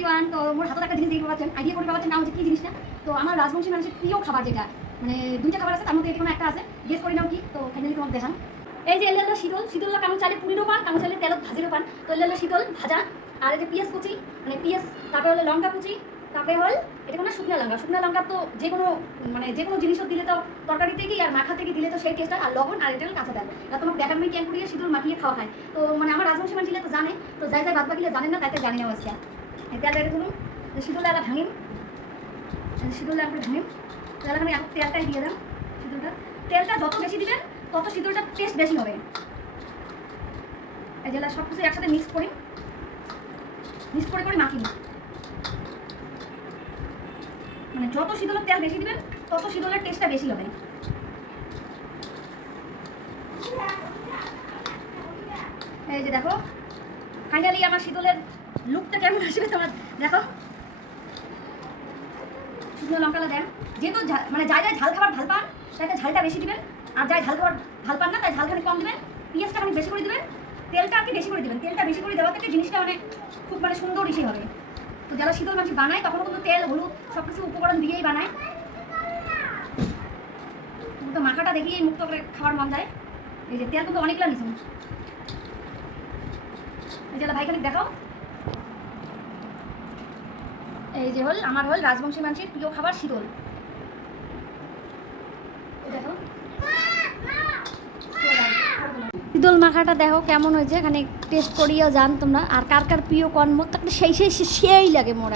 Everyone তো মোর হাতে একটা জিনিস দেখতে পাচ্ছেন আইডিয়া করে পাচ্ছেন না হচ্ছে কি জিনিসটা। তো আমার রাজবংশী মানুষের প্রিয় খাবার যেটা মানে দুইটা খাবার আছে, তার মধ্যে এটি কোনো একটা আছে। গেস করে নাও কি, তো ফাইনালি তোমাকে দেখান। এই যে এলে শীতল শীতল কামড় চালে পুরিরও পান, কামড় চালে তেলত ভাজিরও পান। তো এলে শীতল ভাজা, আর যে পিঁয়াজ কুচি মানে পিঁয়াজ, তারপরে হলো লঙ্কা কুচি, তারপরে হল, এটা কোনো শুকনো লঙ্কা। শুকনো লঙ্কা তো যে কোনো মানে যে কোনো জিনিসও দিলে তো তরকারি থেকে আর মাখা থেকে দিলে তো সেই টেস্ট আর লবণ আর এটা কাঁচা ডাল আর তোমার দেখার মেয়ে ক্যান করিয়ে শীতল মাখিয়ে খাওয়া খায় তো মানে আমার রাজবংশী মানুষ তো জানে, তো যাই যাই বাদ বাকিলে জানে না তাতে জানি না তেল এটা ধরুন শীতল ডালা ভাঙিন শীতল করে ভাঙিন তাহলে এখানে তেলটাই দিয়ে দেন শীতলটা। তেলটা যত বেশি দিবেন, তত শীতলটার টেস্ট বেশি হবে। এই যেটা সব কিছু একসাথে মিক্স করি। মিক্স করে করে মাখিন মানে যত শীতলের তেল বেশি দিবেন, তত শীতলের টেস্টটা বেশি হবে। এই যে দেখো ফাইনালি আমার শীতলের লুকটা কেমন আসবে তোমার? দেখো। শুকনো লঙ্কাটা দেন। যেহেতু মানে যাই যাই ঝাল খাবার ভালো পান তাতে ঝালটা বেশি দিবেন। আর যাই ঝাল খাবার ভালো পান না, তাই ঝালখানি কম দেবেন। পেঁয়াজটা খানি বেশি করে দেবেন। তেলটা কি বেশি করে দেবেন। তেলটা বেশি করে দেওয়া থেকে জিনিসটা মানে খুব মানে সুন্দর ইসে হবে। তো যারা শীতল মাছ বানায় তখন কিন্তু তেল, হলুদ সব কিছু উপকরণ দিয়েই বানায়। তো মাখাটা দেখিয়ে মুক্ত করে খাওয়ার মন যায়। এই যে তেল কিন্তু অনেকগুলো নিছেন এই যে ভাই খানিক দেখাও। এই যে হল, আমার হল রাজবংশী মানুষের প্রিয় খাবার শীতল। শীতল মাখাটা দেখো কেমন হয়েছে, এখানে টেস্ট করিয়া জান তোমরা। আর কার কার প্রিয় কর্ম তাকে সেই সেই সেই লাগে মোর